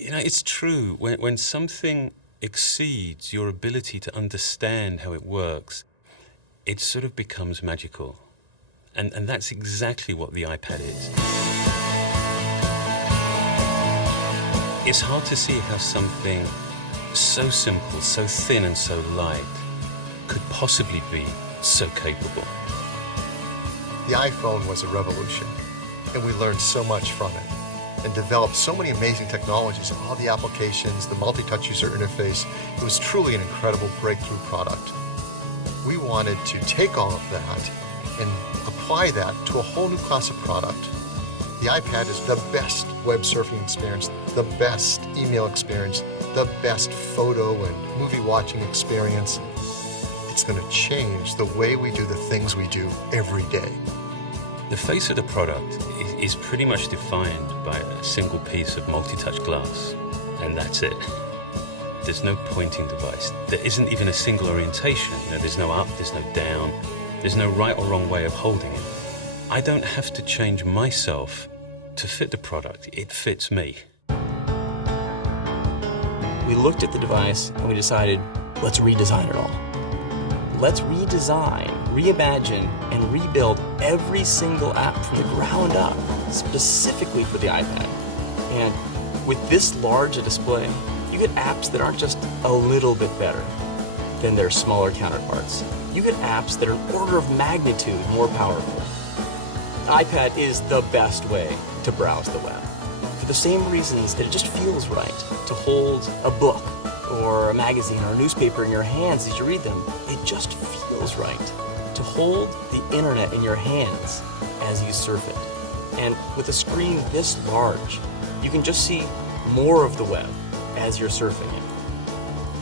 It's true. When something exceeds your ability to understand how it works, it sort of becomes magical. And that's exactly what the iPad is. It's hard to see how something so simple, so thin and so light could possibly be so capable. The iPhone was a revolution, and we learned so much from it and developed so many amazing technologies, all the applications, the multi-touch user interface. It was truly an incredible breakthrough product. We wanted to take all of that and apply that to a whole new class of product. The iPad is the best web surfing experience, the best email experience, the best photo and movie watching experience. It's going to change the way we do the things we do every day. The face of the product is pretty much defined by a single piece of multi-touch glass, and that's it. There's no pointing device. There isn't even a single orientation. There's no up, there's no down, there's no right or wrong way of holding it. I don't have to change myself to fit the product. It fits me. We looked at the device and we decided, let's redesign it all. Let's redesign, reimagine, and rebuild every single app from the ground up, specifically for the iPad. And with this large a display, you get apps that aren't just a little bit better than their smaller counterparts. You get apps that are an order of magnitude more powerful. The iPad is the best way to browse the web, for the same reasons that it just feels right to hold a book or a magazine or a newspaper in your hands as you read them. It just feels right to hold the internet in your hands as you surf it. And with a screen this large, you can just see more of the web as you're surfing it.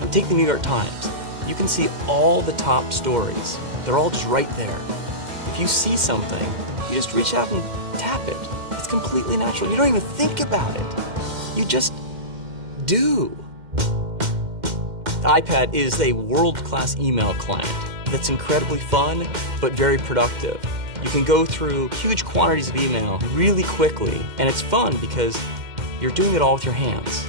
And take the New York Times. You can see all the top stories. They're all just right there. If you see something, you just reach out and tap it. It's completely natural. You don't even think about it. You just do. The iPad is a world-class email client that's incredibly fun, but very productive. You can go through huge quantities of email really quickly, and it's fun because you're doing it all with your hands.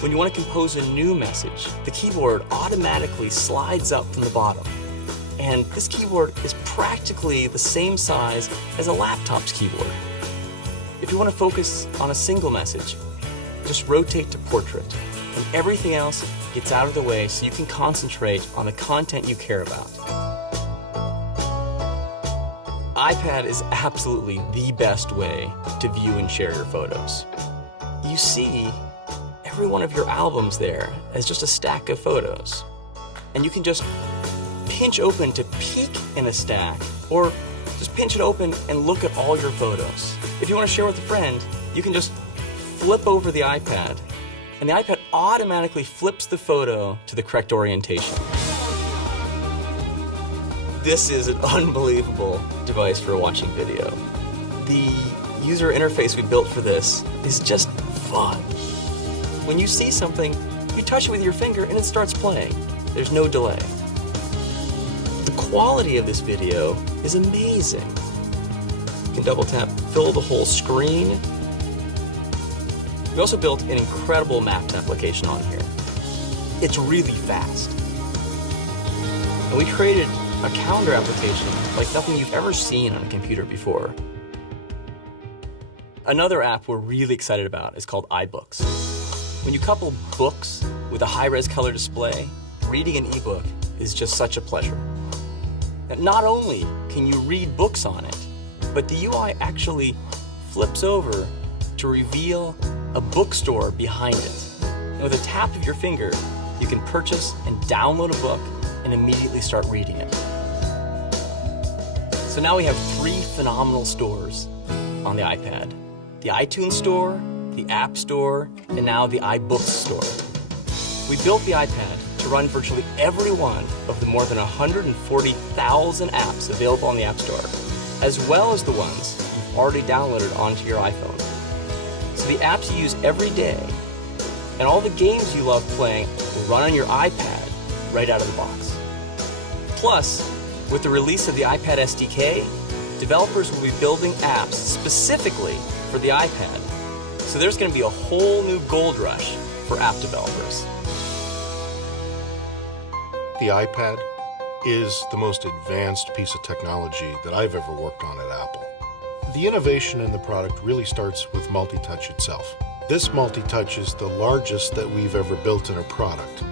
When you want to compose a new message, the keyboard automatically slides up from the bottom. And this keyboard is practically the same size as a laptop's keyboard. If you want to focus on a single message, just rotate to portrait, and everything else gets out of the way so you can concentrate on the content you care about. iPad is absolutely the best way to view and share your photos. You see every one of your albums there as just a stack of photos. And you can just pinch open to peek in a stack, or just pinch it open and look at all your photos. If you want to share with a friend, you can just flip over the iPad, and the iPad automatically flips the photo to the correct orientation. This is an unbelievable device for watching video. The user interface we built for this is just fun. When you see something, you touch it with your finger and it starts playing. There's no delay. The quality of this video is amazing. You can double tap, fill the whole screen. We also built an incredible maps application on here. It's really fast. And we created a calendar application like nothing you've ever seen on a computer before. Another app we're really excited about is called iBooks. When you couple books with a high-res color display, reading an ebook is just such a pleasure. And not only can you read books on it, but the UI actually flips over to reveal a bookstore behind it. And with a tap of your finger, you can purchase and download a book and immediately start reading it. So now we have 3 phenomenal stores on the iPad. The iTunes Store, the App Store, and now the iBooks Store. We built the iPad to run virtually every one of the more than 140,000 apps available on the App Store, as well as the ones you've already downloaded onto your iPhone. So the apps you use every day and all the games you love playing will run on your iPad right out of the box. Plus, with the release of the iPad SDK, developers will be building apps specifically for the iPad, so So there's going to be a whole new gold rush for app developers. The iPad is the most advanced piece of technology that I've ever worked on at Apple. The innovation in the product really starts with multi-touch itself. This multi-touch is the largest that we've ever built in a product.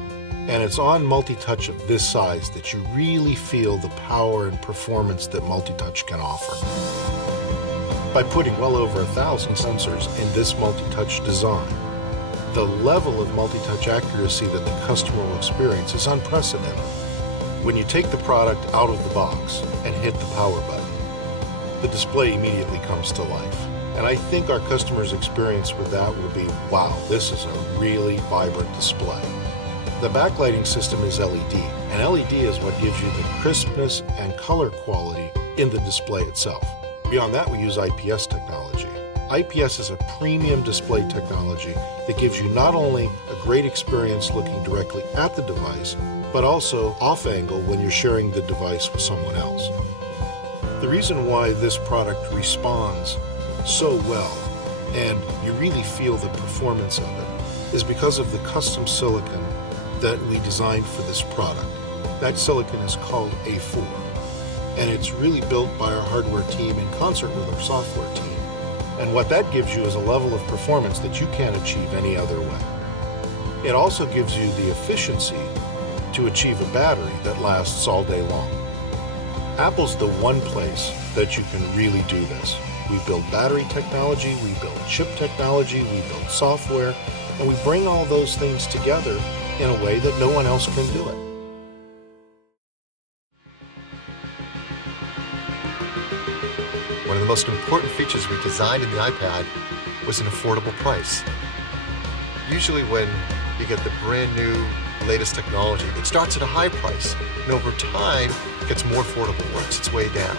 And it's on multi-touch of this size that you really feel the power and performance that multi-touch can offer. By putting well over 1,000 sensors in this multi-touch design, the level of multi-touch accuracy that the customer will experience is unprecedented. When you take the product out of the box and hit the power button, the display immediately comes to life. And I think our customers' experience with that will be, wow, this is a really vibrant display. The backlighting system is LED, and LED is what gives you the crispness and color quality in the display itself. Beyond that, we use IPS technology. IPS is a premium display technology that gives you not only a great experience looking directly at the device, but also off-angle when you're sharing the device with someone else. The reason why this product responds so well, and you really feel the performance of it, is because of the custom silicon that we designed for this product. That silicon is called A4, and it's really built by our hardware team in concert with our software team. And what that gives you is a level of performance that you can't achieve any other way. It also gives you the efficiency to achieve a battery that lasts all day long. Apple's the one place that you can really do this. We build battery technology, we build chip technology, we build software, and we bring all those things together in a way that no one else can do it. One of the most important features we designed in the iPad was an affordable price. Usually when you get the brand new, latest technology, it starts at a high price, and over time, it gets more affordable, works its way down.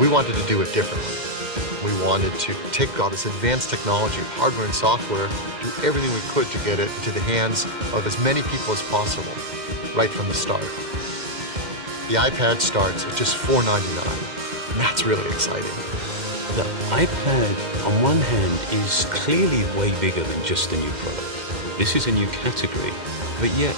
We wanted to do it differently. We wanted to take all this advanced technology, hardware and software, do everything we could to get it into the hands of as many people as possible, right from the start. The iPad starts at just $4.99, and that's really exciting. The iPad, on one hand, is clearly way bigger than just a new product. This is a new category, but yet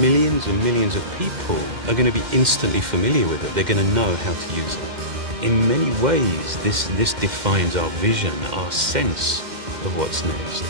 millions and millions of people are going to be instantly familiar with it. They're going to know how to use it. In many ways, this defines our vision, our sense of what's next.